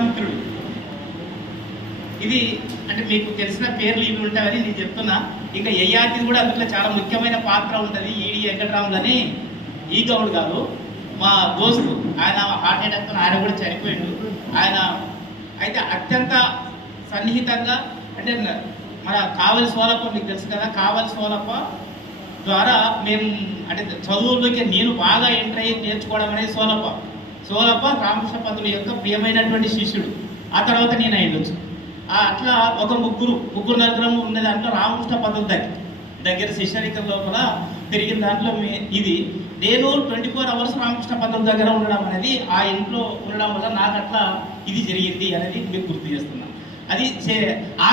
మిత్రుడు. ఇది అంటే మీకు తెలిసిన పేర్లు ఇవి ఉంటాయని నేను చెప్తున్నా. ఇంకా యయాతి కూడా అందులో చాలా ముఖ్యమైన పాత్ర ఉంటుంది. ఈడి వెంకటరాములని ఈ గౌడ్ గారు మా దోస్తు, ఆయన హార్ట్ అటాక్తో ఆయన కూడా చనిపోయిండు. ఆయన అయితే అత్యంత సన్నిహితంగా అంటే మన కావలి సోలప్ప మీకు తెలుసు కదా, కావలి సోలప్ప ద్వారా మేము అంటే చదువుల్లోకి నేను బాగా ఎంటర్ అయ్యి నేర్చుకోవడం అనేది సోలప్ప రామకృష్ణ పంతులు యొక్క ప్రియమైనటువంటి శిష్యుడు. ఆ తర్వాత నేను అయ్యొచ్చు. అట్లా ఒక ముగ్గురు నలుగురం ఉన్న దాంట్లో రామకృష్ణ పంతులు దగ్గర శిష్యరికం లోపల పెరిగిన దాంట్లో ఇది నేను 24 hours రామకృష్ణ పంతుల దగ్గర ఉండడం అనేది, ఆ ఇంట్లో ఉండడం వల్ల నాకు అట్లా ఇది జరిగింది అనేది మీకు గుర్తు చేస్తున్నాను. అది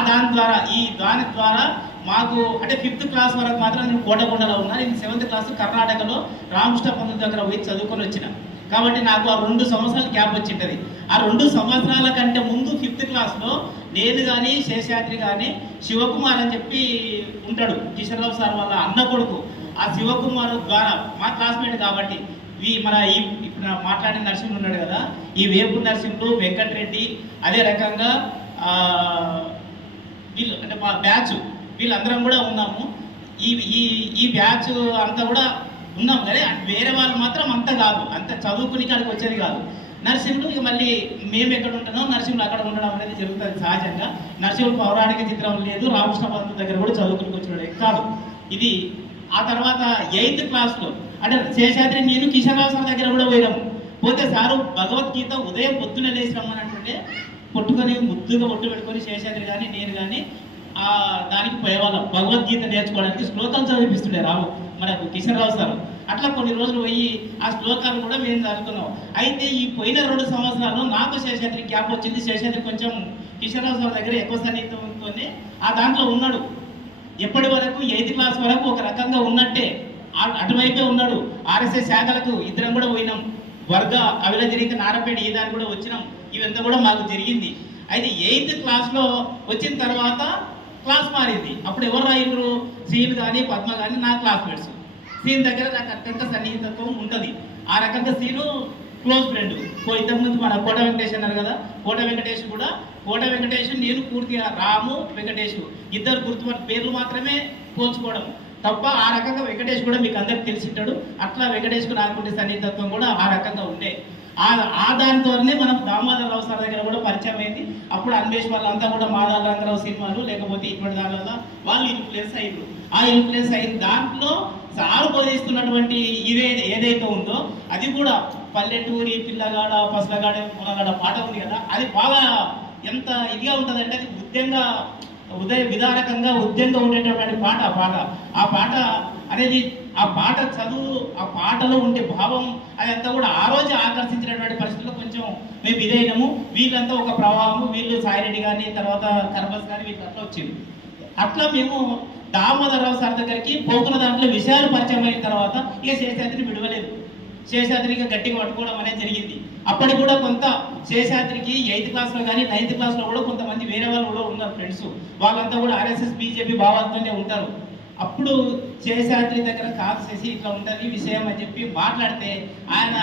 దాని ద్వారా మాకు అంటే 5th class వరకు మాత్రం నేను కోటకొండలో ఉన్నా. నేను 7th class కర్ణాటకలో రామకృష్ణ పంతుల దగ్గర పోయి చదువుకొని వచ్చిన. కాబట్టి నాకు ఆ 2 సంవత్సరాలు గ్యాప్ వచ్చింటది. ఆ 2 సంవత్సరాల కంటే ముందు 5th classలో నేను కానీ శేషాద్రి కానీ శివకుమార్ అని చెప్పి ఉంటాడు, కిషోర్రావు సార్ వాళ్ళ అన్న కొడుకు. ఆ శివకుమార్ ద్వారా మా క్లాస్మేట్ కాబట్టి ఇప్పుడు మాట్లాడిన నరసింహుడు ఉన్నాడు కదా, ఈ వేపు నరసింహుడు, వెంకటరెడ్డి, అదే రకంగా వీళ్ళు అంటే మా బ్యాచ్ వీళ్ళందరం కూడా ఉన్నాము. ఈ బ్యాచ్ అంతా కూడా ఉన్నాం కానీ వేరే వాళ్ళు మాత్రం అంత కాదు, అంత చదువుకుని కాడికి వచ్చేది కాదు. నరసింహుడు ఇక మళ్ళీ మేము ఎక్కడ ఉంటున్నాం, నరసింహుడు అక్కడ ఉండడం అనేది జరుగుతుంది సహజంగా. నరసింహుడు పౌరాణిక చిత్రం లేదు, రామకృష్ణ పంతుల దగ్గర కూడా చదువుకుని వచ్చినాడు కాదు ఇది. ఆ తర్వాత 8th classలో అంటే శేషాద్రి నేను కిషోర్రావు సార్ దగ్గర కూడా పోయినాము. పోతే సారు భగవద్గీత ఉదయం పొద్దున లేచి రమ్మనంటుంటే పొట్టుకొని ముద్దుగా ఒట్టు పెట్టుకొని శేషాద్రి కానీ నేను కానీ దానికి పోయేవాళ్ళం భగవద్గీత నేర్చుకోవడానికి. శ్లోకాలు చదివిపిస్తుండే మనకు కిషోర్రావు సార్. అట్లా కొన్ని రోజులు పోయి ఆ శ్లోకాలు కూడా మేము చదువుకున్నాం. అయితే ఈ పోయిన 2 సంవత్సరాలు నాకు శేషాద్రి గ్యాప్ వచ్చింది. శేషాద్రి కొంచెం కిషోర్రావు సార్ దగ్గర ఎక్కువ సన్నిహితంతో ఆ దాంట్లో ఉన్నాడు. ఎప్పటి వరకు 8th class వరకు ఒక రకంగా ఉన్నట్టే అటువైపే ఉన్నాడు. ఆర్ఎస్ఎస్ శాఖలకు ఇద్దరం కూడా పోయినాం. వర్గ అవిలజరికి నారపేట ఈ దాన్ని కూడా వచ్చినాం. ఇవంతా కూడా మాకు జరిగింది. అయితే 8th classలో వచ్చిన తర్వాత క్లాస్ మారింది. అప్పుడు ఎవరు రాయిండ్రు, శ్రీలు కానీ పద్మ కానీ నా క్లాస్మేట్స్. సీన్ దగ్గర నాకు అత్యంత సన్నిహితత్వం ఉంటుంది. ఆ రకంగా సీను క్లోజ్ ఫ్రెండ్. ఇంతకుముందు మన కోట వెంకటేష్ అన్నారు కదా, కోట వెంకటేష్ నేను పూర్తిగా రాము వెంకటేష్ ఇద్దరు గుర్తుపట్టి పేర్లు మాత్రమే పోల్చుకోవడం తప్ప ఆ రకంగా వెంకటేష్ కూడా మీకు అందరికి తెలిసింటాడు. అట్లా వెంకటేష్కు నాకుండే సన్నిహితత్వం కూడా ఆ రకంగా ఉండే. ఆ దానితోనే మనం దామోదరరావు సార్ దగ్గర కూడా పరిచయం అయింది. అప్పుడు అన్వేష్ వాళ్ళంతా కూడా మాధవ రంగరావు సినిమాలు లేకపోతే ఇటువంటి దానివల్ల వాళ్ళు ఇన్ఫ్లుయెన్స్ అయ్యారు. ఆ ఇన్ఫ్లుయెన్స్ అయిన దాంట్లో సారు బోధిస్తున్నటువంటి ఏదైతే ఉందో అది కూడా పల్లెటూరి పిల్లగాడ పసలగాడ పొలగాడ పాట ఉంది కదా, అది బాగా ఎంత ఇదిగా ఉంటుంది అంటే అది విధానకంగా ఉద్యంగా ఉండేటటువంటి పాట. ఆ పాట అనేది ఆ పాట చదువు, ఆ పాటలో ఉండే భావం అదంతా కూడా ఆ రోజు ఆకర్షించినటువంటి పరిస్థితుల్లో కొంచెం మేము ఇదైనాము. వీళ్ళంతా ఒక ప్రవాహము, వీళ్ళు సాయిరెడ్డి కానీ తర్వాత కర్బస్ కానీ వీళ్ళు అట్లా వచ్చింది. అట్లా మేము దామోదరరావు సార్ దగ్గరికి పోకున్న దాంట్లో విషయాలు పరిచయం అయిన తర్వాత ఇక శేషాద్రిని విడవలేదు. శేషాద్రికి గట్టిగా పట్టుకోవడం అనేది జరిగింది. అప్పటికి కూడా కొంత శేషాద్రికి 8th classలో కానీ 9th classలో కూడా కొంతమంది వేరే వాళ్ళు కూడా ఉన్నారు ఫ్రెండ్స్. వాళ్ళంతా కూడా ఆర్ఎస్ఎస్ బీజేపీ భావాలతోనే ఉంటారు. అప్పుడు శేషాద్రి దగ్గర కాల్ చేసి ఇట్లా ఉంటుంది విషయం అని చెప్పి మాట్లాడితే ఆయన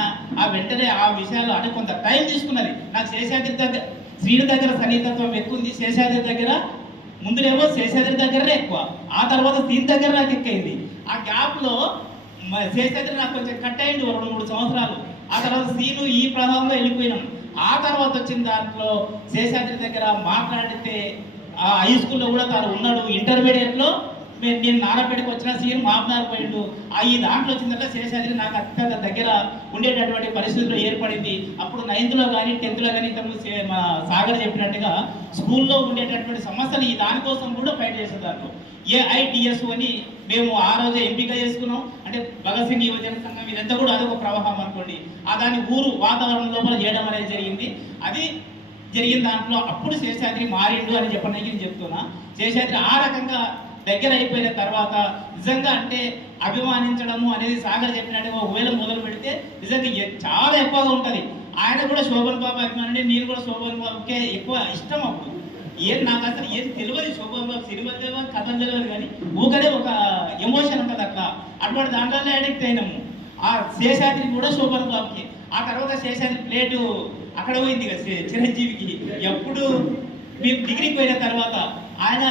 వెంటనే ఆ విషయాలు అంటే కొంత టైం తీసుకున్నది. నాకు శేషాద్రి దగ్గర శ్రీని దగ్గర సన్నిహితత్వం ఎక్కువ ఉంది. శేషాద్రి దగ్గర ముందులేమో శేషాద్రి దగ్గరనే ఎక్కువ, ఆ తర్వాత శ్రీని దగ్గర నాకు ఎక్కువైంది. ఆ గ్యాప్లో శేషాద్రి నాకు కొంచెం కట్ అయ్యింది 2-3 సంవత్సరాలు. ఆ తర్వాత శ్రీను ఈ ప్రభావంలో వెళ్ళిపోయినాం. ఆ తర్వాత వచ్చిన దాంట్లో శేషాద్రి దగ్గర మాట్లాడితే ఆ హై స్కూల్లో కూడా తాను ఉన్నాడు. ఇంటర్మీడియట్లో నేను నారాపేటకు వచ్చిన సీఎం మామనార్ పోయిండు. ఈ దాంట్లో వచ్చిందంటే శేషాద్రి నాకు అత్యంత దగ్గర ఉండేటటువంటి పరిస్థితులు ఏర్పడింది. అప్పుడు 9th లో కానీ 10th లో కానీ ఇంతకుముందు మా సాగర్ చెప్పినట్టుగా స్కూల్లో ఉండేటటువంటి సమస్యలు ఈ దానికోసం కూడా ఫైట్ చేసే దాంట్లో AITS అని మేము ఆ రోజే ఎంపిక చేసుకున్నాం. అంటే భగత్ సింగ్ యువజన సంఘం ఇదంతా కూడా అదొక ప్రవాహం అనుకోండి. దాని ఊరు వాతావరణం లోపల చేయడం అనేది జరిగింది. అది జరిగిన దాంట్లో అప్పుడు శేషాద్రి మారిండు అని చెప్పడానికి నేను చెప్తున్నా. శేషాద్రి ఆ రకంగా దగ్గర అయిపోయిన తర్వాత నిజంగా అంటే అభిమానించడము అనేది సాగర్ చెప్పినట్టుగా ఒకవేళ మొదలు పెడితే నిజంగా చాలా ఎక్కువగా ఉంటుంది. ఆయన కూడా శోభన్ బాబు అభిమాని, నేను కూడా శోభన్ బాబుకే ఎక్కువ ఇష్టం. అప్పుడు నాకు అసలు ఏం తెలియదు, శోభన్ బాబు సినిమా తెలియదు, కథలు తెలియదు, కానీ ఊకనే ఒక ఎమోషన్ ఉంటుంది. అటువంటి దాంట్లోనే అడిక్ట్ అయినాము. ఆ శేషాద్రి కూడా శోభన్ బాబుకి. ఆ తర్వాత శేషాద్రి ప్లేటు అక్కడ పోయింది ఇక చిరంజీవికి. ఎప్పుడు మేము డిగ్రీకి పోయిన తర్వాత ఆయన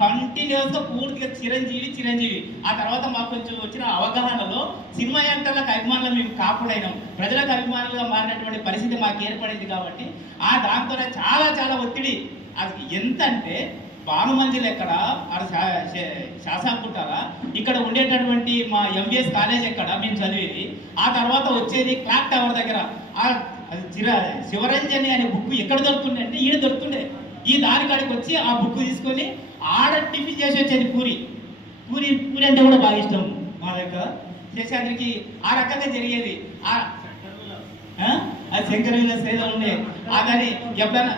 కంటిన్యూస్గా పూర్తిగా చిరంజీవి. ఆ తర్వాత మాకు కొంచెం వచ్చిన అవగాహనలో సినిమా యాక్టర్లకు అభిమానులు మేము కాకూడైనాం, ప్రజలకు అభిమానులుగా మారినటువంటి పరిస్థితి మాకు ఏర్పడింది. కాబట్టి దాంతోనే చాలా ఒత్తిడి. అది ఎంత అంటే భానుమంజిల్ ఎక్కడ, శాసాపుట్టారా, ఇక్కడ ఉండేటటువంటి మా ఎంబీఎస్ కాలేజ్ ఎక్కడ మేము చదివేది. ఆ తర్వాత వచ్చేది క్లాక్ టవర్ దగ్గర శివరంజని అనే బుక్ ఎక్కడ దొరుకుతుండే అంటే ఈయన దొరుకుతుండే. ఈ దాని కాడికి వచ్చి ఆ బుక్ తీసుకొని ఆడ టిఫిన్ చేసి వచ్చేది. పూరి అంటే కూడా బాగా ఇష్టం మా దగ్గర శేషాద్రికి. ఆ రకంగా జరిగేది. అది శంకరవిల సేద ఉండే అదని ఎప్పుడైనా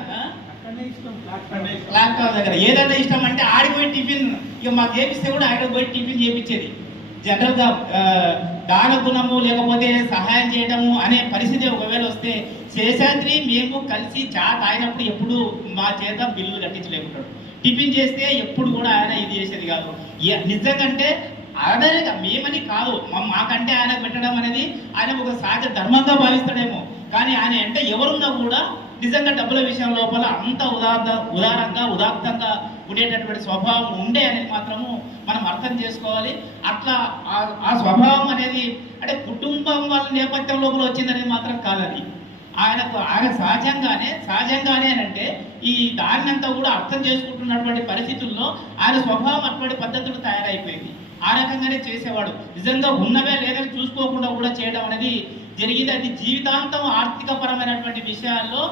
క్లాక్ టవర్ దగ్గర ఏదైనా ఇష్టం అంటే ఆడిపోయి టిఫిన్ ఇక మాకు చేపిస్తే కూడా ఆడికి పోయి టిఫిన్ చేపించేది. జనరల్గా దాన గుణము లేకపోతే సహాయం చేయడము అనే పరిస్థితి ఒకవేళ వస్తే శేషాద్రి మేము కలిసి చా తాగినప్పుడు ఎప్పుడు మా చేత బిల్లులు కట్టించలేకుంటాడు. టిఫిన్ చేస్తే ఎప్పుడు కూడా ఆయన ఇది చేసేది కాదు. నిజంగాంటే ఆర్డర్గా మేమని కాదు, మాకంటే ఆయన పెట్టడం అనేది ఆయన ఒక సహజ ధర్మంగా భావిస్తాడేమో. కానీ ఆయన అంటే ఎవరున్నా కూడా నిజంగా డబ్బుల విషయం లోపల అంత ఉదాత్తంగా ఉండేటటువంటి స్వభావం ఉండే అనేది మాత్రము మనం అర్థం చేసుకోవాలి. అట్లా ఆ స్వభావం అనేది అంటే కుటుంబం వాళ్ళ నేపథ్యం లోపల వచ్చిందనేది మాత్రం కాదని ఆయన సహజంగానే అంటే ఈ దాన్నంతా కూడా అర్థం చేసుకుంటున్నటువంటి పరిస్థితుల్లో ఆయన స్వభావం అటువంటి పద్ధతులు తయారైపోయింది. ఆ రకంగానే చేసేవాడు. నిజంగా ఉన్నవే లేదని చూసుకోకుండా కూడా చేయడం అనేది జరిగింది. అది జీవితాంతం ఆర్థికపరమైనటువంటి విషయాల్లో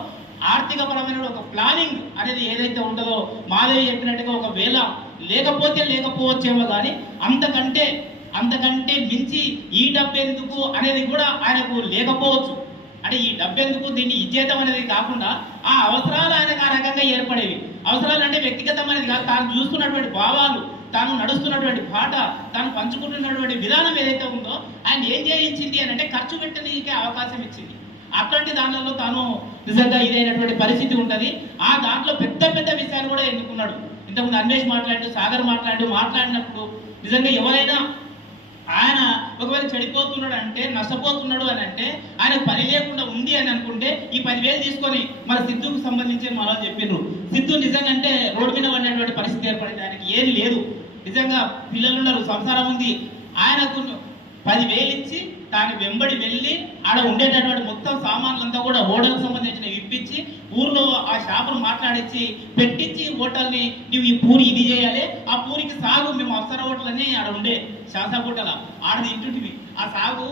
ఆర్థికపరమైన ఒక ప్లానింగ్ అనేది ఏదైతే ఉంటుందో మాధవి చెప్పినట్టుగా ఒకవేళ లేకపోవచ్చేమో కానీ అంతకంటే మించి ఈ డబ్బు ఎందుకు అనేది కూడా ఆయనకు లేకపోవచ్చు. అంటే ఈ డబ్బు ఎందుకు, దీన్ని ఇచ్చేద్దాం అనేది కాకుండా ఆ అవసరాలు ఆయనకు ఆ రకంగా ఏర్పడేవి. అవసరాలు అంటే వ్యక్తిగతమైనది కాదు, తాను చూస్తున్నటువంటి భావాలు, తాను నడుస్తున్నటువంటి బాట, తాను పంచుకుంటున్నటువంటి విధానం ఏదైతే ఉందో ఆయన ఏం చేయించింది అని అంటే ఖర్చు పెట్టడానికి అవకాశం ఇచ్చింది. అట్లాంటి దాంట్లో తాను నిజంగా ఇదైనటువంటి పరిస్థితి ఉంటుంది. ఆ దాంట్లో పెద్ద విషయాలు కూడా ఎన్నుకున్నాడు. ఇంతకుముందు అన్వేష్ సాగర్ మాట్లాడినప్పుడు నిజంగా ఎవరైనా ఆయన ఒకవేళ చెడిపోతున్నాడు అంటే, నష్టపోతున్నాడు అని అంటే, ఆయన పని లేకుండా ఉంది అని అనుకుంటే ఈ 10,000 తీసుకొని మన సిద్ధుకు సంబంధించి మనం చెప్పిండ్రు. సిద్ధు నిజంగా అంటే రోడ్డు మీద పడినటువంటి పరిస్థితి ఏర్పడింది. ఆయనకి ఏది లేదు, నిజంగా పిల్లలు ఉన్నారు, సంసారం ఉంది. ఆయనకు 10,000 ఇచ్చి తాను వెంబడి వెళ్ళి ఆడ ఉండేటటువంటి మొత్తం సామాన్లంతా కూడా హోటల్కి సంబంధించిన ఇప్పించి ఊర్లో ఆ షాపును మాట్లాడించి పెట్టించి హోటల్ని నువ్వు ఈ పూరి ఇది చేయాలి, ఆ పూరికి సాగు మేము అప్సర హోటల్ అని ఆడ ఉండే శాసనపుట్టల ఆడది ఇంటివి ఆ సాగు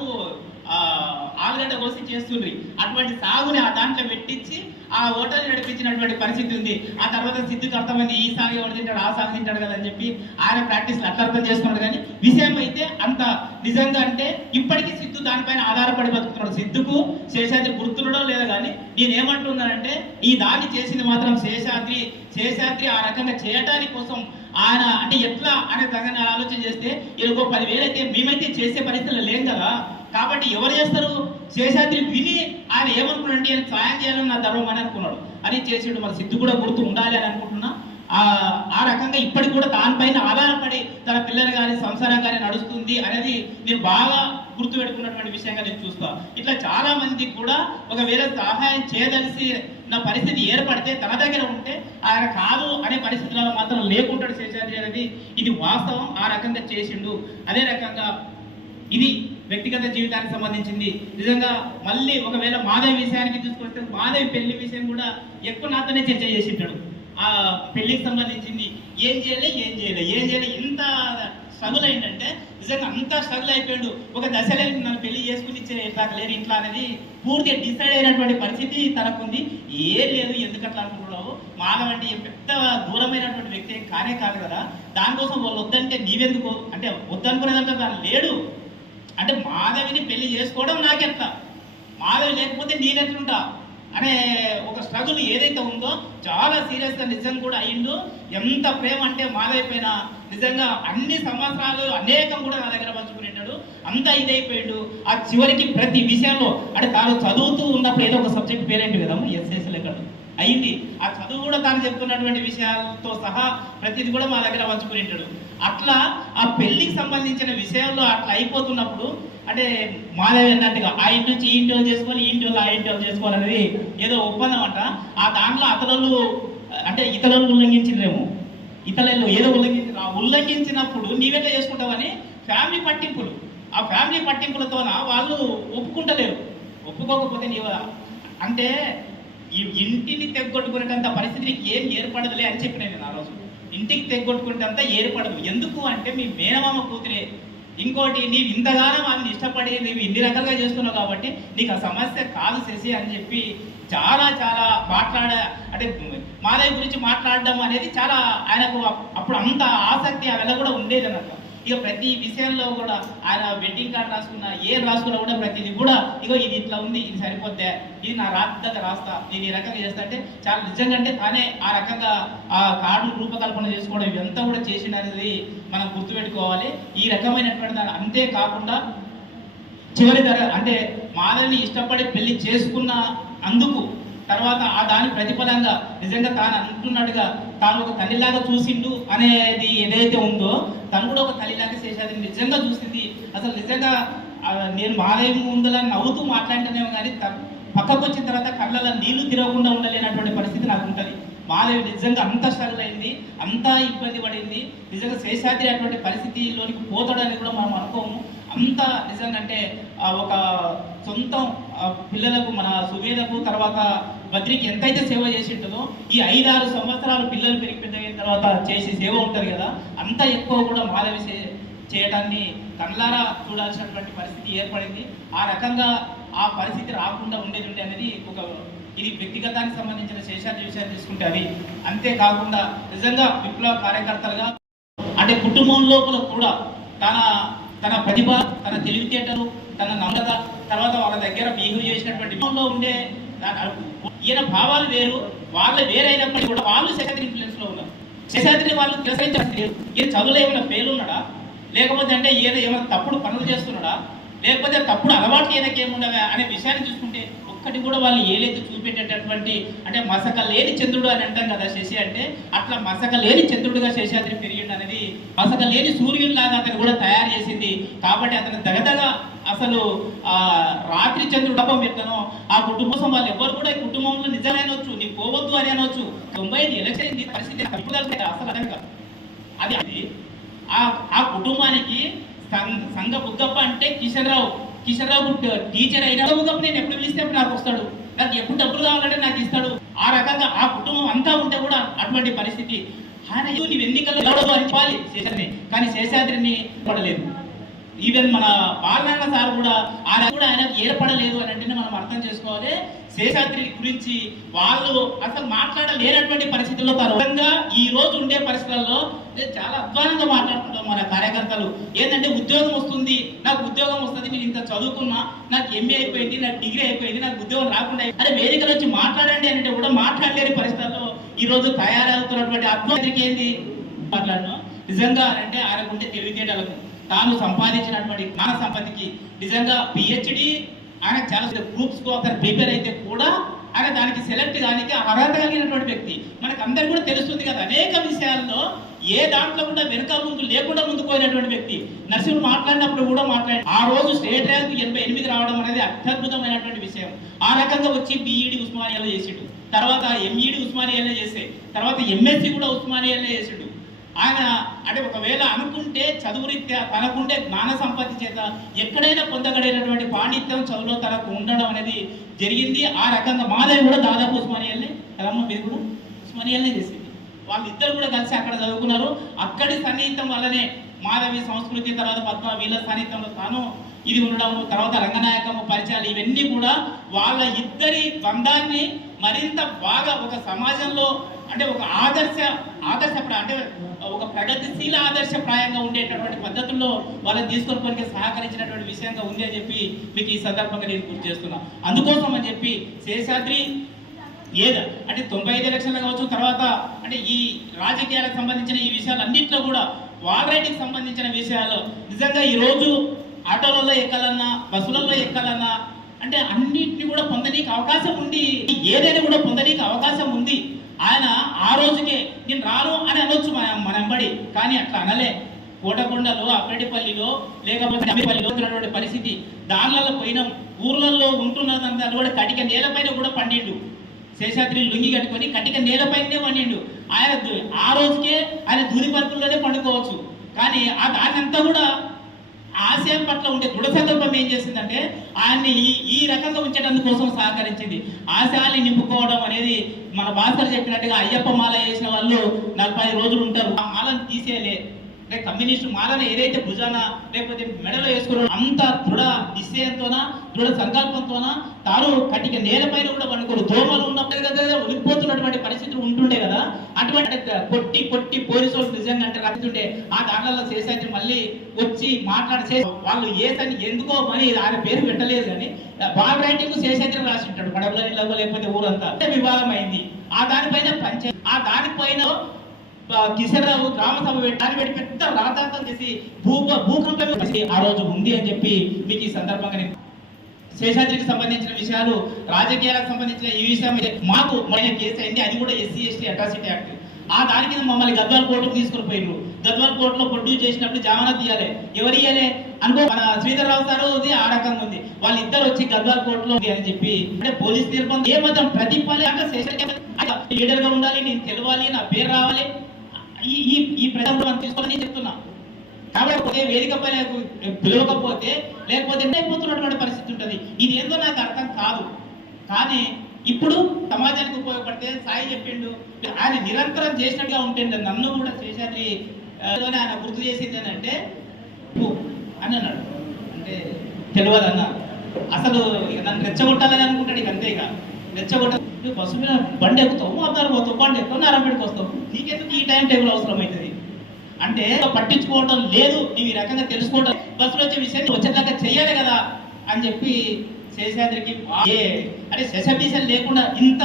ఆలుగడ్డ కోసి చేస్తుండ్రి. అటువంటి సాగుని ఆ దాంట్లో పెట్టించి ఆ హోటల్ నడిపించినటువంటి పరిస్థితి ఉంది. ఆ తర్వాత సిద్ధుకి అర్థమైంది ఈ సాగు ఎవరు తింటాడు, ఆ సాగు తింటాడు కదా అని చెప్పి ఆయన ప్రాక్టీస్లు అట్లా అర్థం చేసుకున్నాడు. కానీ విషయం అయితే అంత నిజంగా అంటే ఇప్పటికీ సిద్ధు దానిపైన ఆధారపడి బతుకుతున్నాడు. సిద్ధుకు శేషాద్రి గుర్తుండడం లేదా కానీ నేనేమంటున్నానంటే ఈ దాన్ని చేసింది మాత్రం శేషాద్రి ఆ రకంగా చేయటానికి కోసం ఆయన అంటే ఎట్లా అనే తగ్గని ఆలోచన చేస్తే ఇంకో 10,000 అయితే మేమైతే చేసే పరిస్థితుల్లో లేం కదా. కాబట్టి ఎవరు చేస్తారు? శేషాద్రి విని ఆయన ఏమనుకున్నాడు అంటే సాయం చేయాలని నా ధర్మం అని అనుకున్నాడు, అని చేసాడు. మన సిద్ధు కూడా గుర్తు ఉండాలి అని అనుకుంటున్నా. ఆ రకంగా ఇప్పటికి కూడా దానిపైన ఆధారపడి తన పిల్లలు కానీ సంసారం కానీ నడుస్తుంది అనేది నేను బాగా గుర్తు పెట్టుకున్నటువంటి విషయంగా నేను చూస్తా. ఇట్లా చాలా మందికి కూడా ఒకవేళ సహాయం చేయదలిసిన పరిస్థితి ఏర్పడితే తన దగ్గర ఉంటే ఆయన కాదు అనే పరిస్థితులలో మాత్రం లేకుంటాడు శేషాద్రి అనేది ఇది వాస్తవం. ఆ రకంగా చేసిండు. అదే రకంగా ఇది వ్యక్తిగత జీవితానికి సంబంధించింది. నిజంగా మళ్ళీ ఒకవేళ మాధవి విషయానికి చూసుకొస్తే మాధవి పెళ్లి విషయం కూడా ఎక్కువ నాతోనే చర్చ చేసింటాడు. ఆ పెళ్లికి సంబంధించింది ఏం చేయాలి ఇంత స్ట్రగుల్ అయిందంటే నిజంగా అంతా స్ట్రగుల్ అయిపోయాడు. ఒక దశలో నన్ను పెళ్లి చేసుకుని ఇచ్చే ఇట్లా లేరు ఇంట్లో అనేది పూర్తిగా డిసైడ్ అయినటువంటి పరిస్థితి తనకుంది. ఏం లేదు, ఎందుకట్లా అనుకుంటున్నావు, మాధవ్ అంటే పెద్ద దూరమైనటువంటి వ్యక్తి ఏం కాదు కదా, దానికోసం వాళ్ళు వద్దంటే నీవెందుకు అంటే వద్దనుకునేదంటే దాని లేడు అంటే మాధవిని పెళ్లి చేసుకోవడం నాకెట్లా, మాధవి లేకపోతే నేనెట్లుంటా అనే ఒక స్ట్రగుల్ ఏదైతే ఉందో చాలా సీరియస్గా నిజం కూడా అయిండు. ఎంత ప్రేమ అంటే మాధవి పైన నిజంగా అన్ని సంవత్సరాలు అనేకం కూడా నా దగ్గర పంచుకునేటాడు. అంతా ఇదైపోయాడు. ఆ చివరికి ప్రతి విషయంలో అంటే తాను చదువుతూ ఉన్నప్పుడు ఏదో ఒక సబ్జెక్ట్ పేరేంటి కదా ఎస్ఎస్ఎల్ ఎక్కడ అయింది. ఆ చదువు కూడా తాను చెప్తున్నటువంటి విషయాలతో సహా ప్రతిదీ కూడా మా దగ్గర పంచుకుని ఉంటాడు. అట్లా ఆ పెళ్లికి సంబంధించిన విషయంలో అట్లా అయిపోతున్నప్పుడు అంటే మాధవి అన్నట్టుగా ఆ ఇంటి నుంచి ఈ ఇంటి వాళ్ళు చేసుకోవాలి, ఈ ఇంటి వాళ్ళు ఆ ఇంటి వాళ్ళు చేసుకోవాలనేది ఏదో ఒప్పందం అంట. ఆ దాంట్లో అతను అంటే ఇతరులను ఉల్లంఘించలేము, ఇతరులు ఏదో ఉల్లంఘించినప్పుడు నీవెట్లా చేసుకుంటావని ఫ్యామిలీ పట్టింపులు, ఆ ఫ్యామిలీ పట్టింపులతోన వాళ్ళు ఒప్పుకుంటలేరు. ఒప్పుకోకపోతే నీవు అంటే ఈ ఇంటిని తెగొట్టుకునేటంత పరిస్థితి నీకు ఏం ఏర్పడదులే అని చెప్పిన నేను ఆ రోజు. ఇంటికి తెగొట్టుకునేటంత ఏర్పడదు. ఎందుకు అంటే మీ మేనమామ కూతురే, ఇంకోటి నీవు ఇంతగానో ఆమెను ఇష్టపడి నీవు ఇన్ని రకాలుగా చేస్తున్నావు కాబట్టి నీకు ఆ సమస్య కాదు శశి అని చెప్పి చాలా చాలా అంటే మాధవి గురించి మాట్లాడడం అనేది చాలా ఆయనకు అప్పుడు అంత ఆసక్తి ఆ కూడా ఉండేది అన్నట్టు. ఇక ప్రతి విషయంలో కూడా ఆయన వెడ్డింగ్ కార్డు రాసుకున్నా ఏం రాసుకున్నా కూడా ప్రతిదీ కూడా ఇగో ఇది ఇట్లా ఉంది, ఇది సరిపోద్దే, ఇది నా రాత్రి రాస్తా, నేను ఈ రకంగా చేస్తా అంటే చాలా నిజంగా అంటే తానే ఆ రకంగా ఆ కార్డు రూపకల్పన చేసుకోవడం ఇదంతా కూడా చేసిందనేది మనం గుర్తుపెట్టుకోవాలి. ఈ రకమైనటువంటి దాన్ని అంతేకాకుండా చివరి అంటే మాధవిని ఇష్టపడి పెళ్లి చేసుకున్న అందుకు తర్వాత ఆ దాని ప్రతిఫలంగా నిజంగా తాను అంటున్నట్టుగా తాను ఒక తల్లిలాగా చూసిండు అనేది ఏదైతే ఉందో తను కూడా ఒక తల్లిలాగా చేసేది నిజంగా చూసింది. అసలు నిజంగా నేను మాధవి ముందులా నవ్వుతూ మాట్లాడితేనేమో కానీ పక్కకు వచ్చిన తర్వాత కళ్ళలో నీళ్లు తిరగకుండా ఉండలేనటువంటి పరిస్థితి నాకు ఉంటుంది. మాధవి నిజంగా అంత స్ట్రగుల్ అయింది, అంతా ఇబ్బంది పడింది. నిజంగా శేషాద్రి అటువంటి పరిస్థితిలోనికి పోతాడని కూడా మనం అనుకోము. అంత నిజంగా అంటే ఒక సొంతం పిల్లలకు మన సువేదకు తర్వాత బద్రికి ఎంతైతే సేవ చేసి ఉంటుందో ఈ 5-6 సంవత్సరాలు పిల్లలు పెరిగి పెద్దయిన తర్వాత చేసే సేవ ఉంటుంది కదా, అంత ఎక్కువ కూడా మాధవి చేయడాన్ని కళ్ళారా చూడాల్సినటువంటి పరిస్థితి ఏర్పడింది. ఆ రకంగా ఆ పరిస్థితి రాకుండా ఉండేది అనేది ఇది వ్యక్తిగతానికి సంబంధించిన శేషాద్రి విషయాలు తీసుకుంటే అది. అంతేకాకుండా నిజంగా విప్లవ కార్యకర్తలుగా అంటే కుటుంబం లోపల కూడా తన ప్రతిభ, తన తెలివితేటలు, తన నమ్మకత, తర్వాత వాళ్ళ దగ్గర బిహేవ్ చేసినటువంటి ఉండే ఈయన భావాలు వేరు, వాళ్ళ వేరైనప్పటికీ కూడా వాళ్ళు శేషాద్రి ఇన్ఫ్లుయెన్స్ లో ఉన్నారు. శేషాద్రిని వాళ్ళు తిరస్కరించలేదు. ఈయన చదువులో ఏమైనా ఫెయిల్ ఉన్నాడా, లేకపోతే అంటే ఈయన ఏమైనా తప్పుడు పనులు చేస్తున్నాడా, లేకపోతే తప్పుడు అలవాట్లు ఈయనకి ఏముండవా అనే విషయాన్ని చూసుకుంటే ఒక్కటి కూడా వాళ్ళు ఏదైతే చూపెట్టేటటువంటి అంటే మసక లేని చంద్రుడు అని అంటాం కదా శశి అంటే, అట్లా మసక లేని చంద్రుడుగా శేషాద్రి పెరిగిండు అనేది మసక లేని సూర్యునిలాగా అతను కూడా తయారు చేసింది. కాబట్టి అతను దగదగా అసలు రాత్రి చంద్రుడు డబ్బం పెట్టను ఆ కుటుంబం వాళ్ళు ఎవరు కూడా ఈ కుటుంబంలో నిజమే అనొచ్చు, నీకు పోవద్దు అని అనొచ్చు. 95 ఎలక్షన్ పరిస్థితి అసలు అది ఆ కుటుంబానికి సంఘ బుగ్గప్ప అంటే కిషన్ రావు టీచర్ అయినా బుగ్గప్ప నేను ఎప్పుడు పిలిస్తే నాకు వస్తాడు, నాకు ఎప్పుడు డబ్బులు కావాలంటే నాకు ఇస్తాడు. ఆ రకంగా ఆ కుటుంబం అంతా ఉంటే కూడా అటువంటి పరిస్థితి ఆయన నీవు ఎన్నికల్లో అనిపాలి శేషాద్రిని, కానీ శేషాద్రిని పడలేదు. ఈవెన్ మన బాలనారాయణ సార్ కూడా ఆయన ఏర్పడలేదు అని అంటే మనం అర్థం చేసుకోవాలి. శేషాద్రి గురించి వాళ్ళు అసలు మాట్లాడలేనటువంటి పరిస్థితుల్లో తరుణంగా ఈ రోజు ఉండే పరిస్థితుల్లో చాలా అధ్వానంగా మాట్లాడుతుంటాం మన కార్యకర్తలు. ఏంటంటే ఉద్యోగం వస్తుంది, నాకు ఉద్యోగం వస్తుంది, నేను ఇంత చదువుకున్నా, నాకు ఎంఏ అయిపోయింది, నాకు డిగ్రీ అయిపోయింది, నాకు ఉద్యోగం రాకుండా అదే వేదికలు వచ్చి మాట్లాడండి అంటే కూడా మాట్లాడలేని పరిస్థితుల్లో ఈ రోజు తయారవుతున్నటువంటి అధ్వానికి ఏంది మాట్లాడడం నిజంగా అంటే ఆయనకుంటే తెలివితేటలకు తాను సంపాదించినటువంటి జ్ఞాన సంపత్తికి నిజంగా పిహెచ్డి ఆయన చాలా గ్రూప్స్ కు అతను ప్రిపేర్ అయితే కూడా ఆయన దానికి సెలెక్ట్ దానికి అర్హత కలిగినటువంటి వ్యక్తి. మనకు అందరికీ కూడా తెలుస్తుంది కదా, అనేక విషయాల్లో ఏ దాంట్లో కూడా వెనుక ముందు లేకుండా ముందుకు పోయినటువంటి వ్యక్తి. నరసింహుడు మాట్లాడినప్పుడు కూడా ఆ రోజు స్టేట్ ర్యాంక్ 88 రావడం అనేది అత్యద్భుతమైనటువంటి విషయం. ఆ రకంగా వచ్చి బిఈడి ఉస్మానియాలో చేసిండు, తర్వాత ఎంఈడి ఉస్మానియాలో చేసే, తర్వాత ఎంఎస్సి కూడా ఉస్మానియాలో చేసిండు. ఆయన అంటే ఒకవేళ అనుకుంటే చదువు రీత్యా తనకుంటే జ్ఞాన సంపత్తి చేత ఎక్కడైనా పొందగలిగినటువంటి పాండిత్యం చదువులో తనకు ఉండడం అనేది జరిగింది. ఆ రకంగా మాధవి కూడా దాదాపు ఉస్మానియాలనే కదమ్మ మీరు కూడా ఉస్మానియాలనే చేసింది. వాళ్ళిద్దరు కూడా కలిసి అక్కడ చదువుకున్నారు. అక్కడి సన్నిహితం వల్లనే మాధవి సంస్కృతి తర్వాత పద్మ వీళ్ళ సన్నిహితంలో తాను ఇది ఉండడం, తర్వాత రంగనాయకమ్మ పరిచయాలు ఇవన్నీ కూడా వాళ్ళ ఇద్దరి బంధాన్ని మరింత బాగా ఒక సమాజంలో అంటే ఒక అంటే ఒక ప్రగతిశీల ఆదర్శప్రాయంగా ఉండేటటువంటి పద్ధతుల్లో వాళ్ళని తీసుకొని కొనికి సహకరించినటువంటి విషయంగా ఉంది అని చెప్పి మీకు ఈ సందర్భంగా నేను గుర్తు చేస్తున్నా. అందుకోసం అని చెప్పి శేషాద్రి అంటే 95 ఎలక్షన్లు కావచ్చు, తర్వాత అంటే ఈ రాజకీయాలకు సంబంధించిన ఈ విషయాలన్నింటిలో కూడా వాల్రైట్కి సంబంధించిన విషయాలు నిజంగా ఈరోజు ఆటోలలో ఎక్కాలన్నా, బస్సులలో ఎక్కాలన్నా, అంటే అన్నిటిని కూడా పొందనీకి అవకాశం ఉంది, ఏదైనా కూడా పొందనీకి అవకాశం ఉంది. ఆయన ఆ రోజుకే నేను రాను అని అనొచ్చు మన వెంబడి, కానీ అట్లా అనలే. కోటకొండలో, అక్కడిపల్లిలో, లేకపోతే అమ్మిపల్లిలో ఉన్నటువంటి పరిస్థితి, దానిలలో పోయినాం. ఊర్లలో ఉంటున్నదంతా కూడా కటిక నేలపైన కూడా పండిండు. శేషాద్రి లుంగి కట్టుకొని కటిక నేలపైనే పండిండు. ఆయన ఆ రోజుకే ఆయన దూరి పరుపుల్లోనే పండుకోవచ్చు. కానీ ఆ దాన్నంతా కూడా ఆశయం పట్ల ఉండే దృఢ సంకల్పం ఏం చేసిందంటే ఆయన్ని ఈ రకంగా ఉంచడం కోసం సహకరించింది. ఆశయాన్ని నింపుకోవడం అనేది మన భాస్కర్ చెప్పినట్టుగా అయ్యప్ప మాల వేసిన వాళ్ళు 40 రోజులు ఉంటారు. ఆ మాలను తీసేయలే. అంటే కమ్యూనిస్టు మాలను ఏదైతే భుజాన లేకపోతే మెడలో వేసుకున్నారో అంత దృఢ నిశ్చయంతోన, దృఢ సంకల్పంతోన తాను కటిక నేలపైన కూడా పండుకోరు. దోమలు ఉన్నప్పుడు కదా ఉనికిపోతున్నటువంటి పరిస్థితులు ఉంటుండే కదా, అటువంటి కొట్టి కొట్టి పోలీసులు నిజంగా అంటే రద్దుండే. ఆ దాంట్లో శేషాద్రి మళ్ళీ వచ్చి మాట్లాడి వాళ్ళు ఏదని ఎందుకో మరి ఆయన పేరు పెట్టలేదు, కానీ బాల్ రైటింగ్ శేషాద్రి రాసి ఉంటాడు కడపలో లేకపోతే ఊరంతా వివాదం అయింది. ఆ దానిపైన ఆ దానిపైన కిషన్ రావు గ్రామ సభ పెట్టి పెద్ద రాతాంతం చేసి భూకంపం ఆ రోజు ఉంది అని చెప్పి మీకు ఈ సందర్భంగా నేను శేషాద్రికి సంబంధించిన విషయాలు, రాజకీయాలకు సంబంధించిన ఈ విషయం మాకు కేసు అయింది. అది కూడా ఎస్సీ ఎస్టీ అట్రాసిటీ యాక్ట్. ఆ దాని మీద మమ్మల్ని గద్వాల కోర్టుకు తీసుకుని పోయినారు. గద్వాల కోర్టులో ప్రొడ్యూస్ చేసినప్పుడు జమానత్ ఇవ్వాలి. ఎవరు ఇవ్వాలి అనుకో, మన శ్రీధర్రావు సార్ ఉంది, ఆ రకంగా ఉంది. వాళ్ళిద్దరు వచ్చి గద్వాల కోర్టులో అని చెప్పి అంటే పోలీస్ నిర్బంధం ఏమాత్రం లీడర్ గా ఉండాలి, నేను తెలవాలి, నా పేరు రావాలి, ఈ ప్రజలు తీసుకోవాలని చెప్తున్నా. కాబట్టి వేదిక పైన పిలవకపోతే లేకపోతే అయిపోతున్నటువంటి పరిస్థితి ఉంటుంది. ఇది ఏందో నాకు అర్థం కాదు. కానీ ఇప్పుడు సమాజానికి ఉపయోగపడితే సాయి చెప్పిండు, ఆయన నిరంతరం చేసినట్టుగా ఉంటుండే. నన్ను కూడా శేషాద్రి ఆయన గుర్తు చేసింది ఏంటంటే అని అన్నాడు. అంటే తెలియదు అన్న, అసలు నన్ను రెచ్చగొట్టాలని అనుకుంటాడు. ఇక అంతేగా రెచ్చగొట్ట బస్సు మీద బండి ఎక్కుతావు, అబ్బారు పోతావు, బండి ఎక్కుతావు, నారాయణపేటకి వస్తావు, నీకెందుకు ఈ టైం టేబుల్ అవసరం అవుతుంది అంటే పట్టించుకోవటం లేదు. నీవు ఈ రకంగా తెలుసుకోవటం, బస్సులో వచ్చే విషయాన్ని వచ్చేదాకా చెయ్యాలి కదా అని చెప్పి శేషాద్రికి అంటే సెసబీసలు లేకుండా ఇంత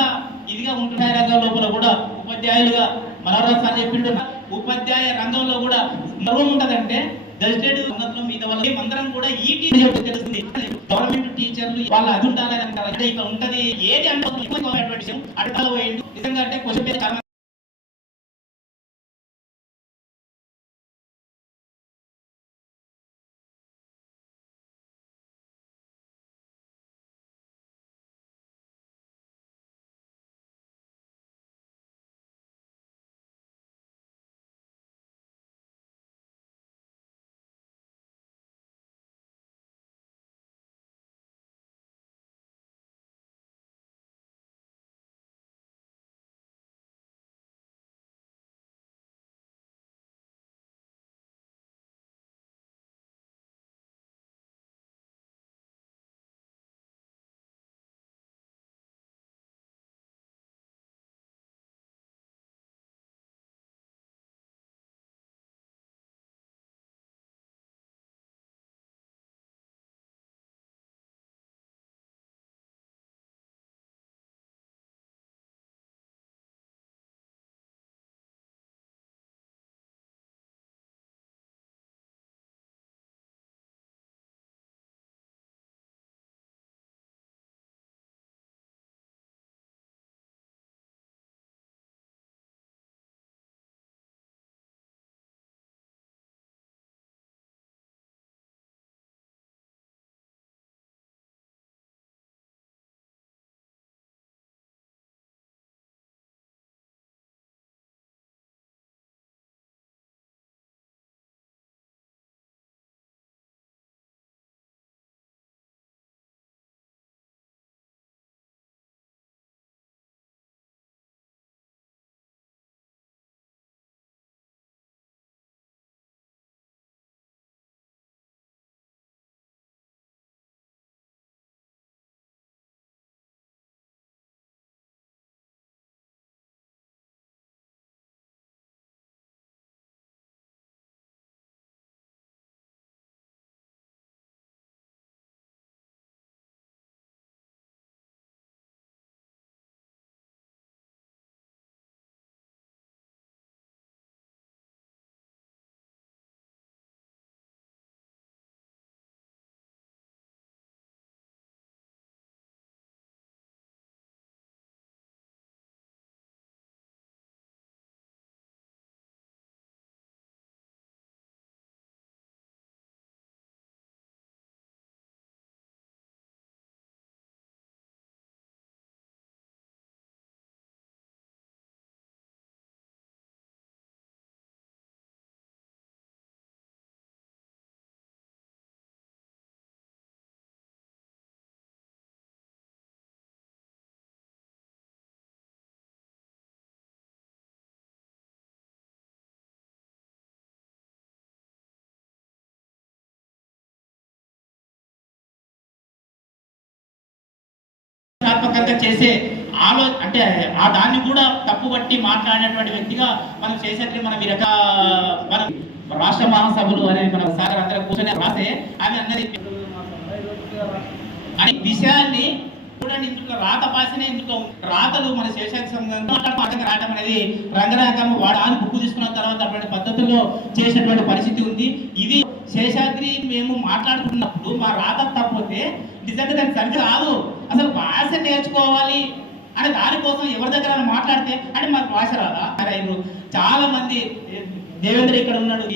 ఇదిగా ఉంటున్నాయి. రంగం లోపల కూడా ఉపాధ్యాయులుగా మనోహర్ సార్ చెప్పిండు, ఉపాధ్యాయ రంగంలో కూడా గర్వం ఉంటదంటే గజిటెడ్ సంఘంలో మీద వల్ల అందరం కూడా ఈ టీచర్ తెలుస్తుంది. గవర్నమెంట్ టీచర్లు వాళ్ళ అది ఉండాలని అంటారు. అంటే ఇక్కడ ఉంటది ఏది అంటే అడగాలి పోయింది నిజంగా అంటే క్వశ్చన్ రకంగా చేసే అంటే ఆ దాన్ని కూడా తప్పుపట్టి మాట్లాడేటువంటి వ్యక్తిగా మనం చేసేట్లు మనం ఈ రక మనం రాష్ట్ర మహాసభలు అనేది మన సార్ అందరూ కూర్చొని రాసే ఆమె అన్నది అనే విషయాన్ని చూడండి. ఇందులో రాత భాషనే ఇందులో రాతలు మన శేషాద్రి సంఘంగా రాయడం అనేది రంగనాయకమ్మ వాడాన్ని బుక్ తీసుకున్న తర్వాత అటువంటి పద్ధతుల్లో చేసినటువంటి పరిస్థితి ఉంది. ఇది శేషాద్రి మేము మాట్లాడుకున్నప్పుడు మా రాత తప్పితే నిజంగా దానికి సరిగ్గా రాదు. అసలు భాష నేర్చుకోవాలి అని దానికోసం ఎవరి దగ్గర మాట్లాడితే అంటే మాకు భాష రాదా? చాలా మంది దేవేంద్ర ఇక్కడ ఉన్నాడు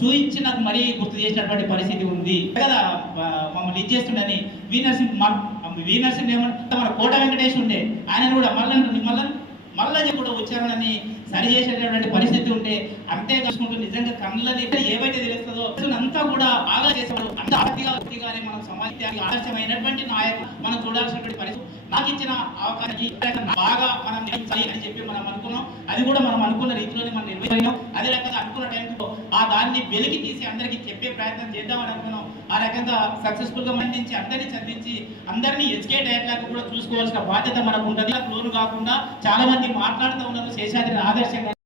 చూయించి నాకు మరీ గుర్తు చేసినటువంటి పరిస్థితి ఉంది కదా. మమ్మల్ని ఇచ్చేస్తుండని వి నరసింహ ఏమంటే మన కోట వెంకటేష్ ఉండే ఆయన కూడా మళ్ళీ కూడా ఉచ్చారణని సరి చేసేటటువంటి పరిస్థితి ఉంటే అంతే కలుసుకుంటూ నిజంగా కళ్ళని ఏవైతే తెలుస్తుందో అంతా కూడా బాగా చేసేవాడు. అంత ఆర్థికగానే మనం సమాజానికి ఆదర్శమైనటువంటి నాయకులు మనం చూడాల్సినటువంటి పరిస్థితి. నాకు ఇచ్చిన అవకాశం బాగా మనం నిర్వహించాలి అని చెప్పి మనం అనుకున్నాం. అది కూడా మనం అనుకున్న రీతిలోనే మనం నిర్వహించాం. అదే రకంగా అనుకున్న టైంలో ఆ దాన్ని వెలికి తీసి అందరికీ చెప్పే ప్రయత్నం చేద్దామని అనుకున్నాం. ఆ రకంగా సక్సెస్ఫుల్ గా మందించి అందరినీ చదివించి అందరినీ ఎడ్యుకేట్ అయ్యేలాగా కూడా చూసుకోవాల్సిన బాధ్యత మనకు ఉంటుంది. లోను కాకుండా చాలా మంది మాట్లాడుతూ ఉన్నారు శేషాద్రి ఆదర్శంగా